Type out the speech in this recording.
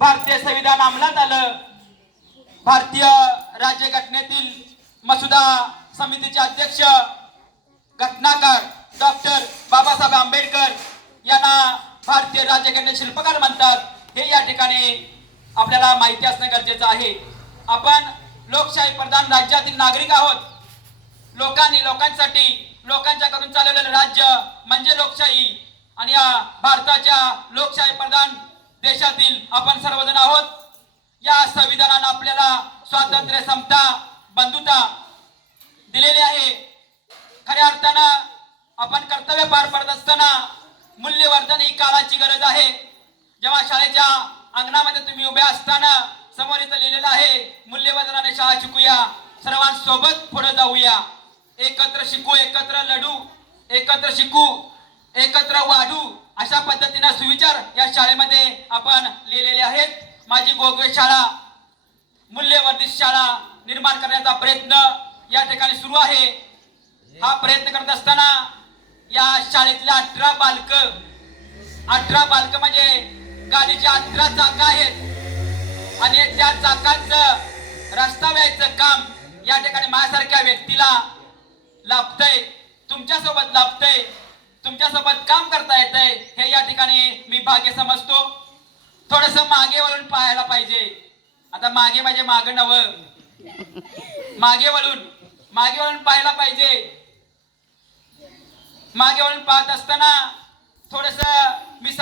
भारतीय संविधान अंमलात आलं, भारतीय राज्यघटनेतील मसुदा समितीचे अध्यक्ष घटनाकार डॉक्टर बाबासाहेब आंबेडकर यांना भारतीय राज्यघटनेचे शिल्पकार म्हणतात, हे या ठिकाणी आपल्याला माहिती असणं गरजेचं आहे। आपण लोकशाही प्रधान राज्यातील नागरिक आहोत। लोकांसाठी लोकांच्याकडून चालवलेलं राज्य म्हणजे लोकशाही आणि या भारताच्या लोकशाही प्रधान देशातील आपण सर्वजण आहोत। या संविधानाने आपल्याला स्वातंत्र्य, समता, बंधुता दिलेली आहे। खऱ्या अर्थानं आपण कर्तव्य पार पाडत असताना मूल्यवर्धन ही काळाची गरज आहे। जेव्हा शाळेच्या अंगणामध्ये तुम्ही उभे असताना समोर इथं लिहिलेलं आहे, मूल्यवर्धनाने शाळा शिकूया, सर्वांसोबत पुढे जाऊया, एकत्र शिकू, एकत्र लढू, एकत्र शिकू, एकत्र वाढू, अशा पद्धतीने सुविचार या शाळेमध्ये आपण लिहिलेले आहेत। माझी गोगवे शाळा मूल्यवर्धित शाळा निर्माण करण्याचा प्रयत्न या ठिकाणी सुरू आहे। हा प्रयत्न करत असताना या शाळेतल्या 18 बालक म्हणजे गाडीच्या 18 चाक आहेत आणि त्या चाकांचं रस्ता व्यायचं काम या ठिकाणी माझ्यासारख्या व्यक्तीला लाभतंय, तुमच्यासोबत लाभतंय, तुमच्यासोबत काम करता येतंय, हे या ठिकाणी मी भाग्य समजतो। थोडंसं मागे वळून पाहायला पाहिजे। आता मागे म्हणजे मागं नवं, मागे वळून पाहायला पाहिजे। मागे वळून पाहत असताना थोडंसं मी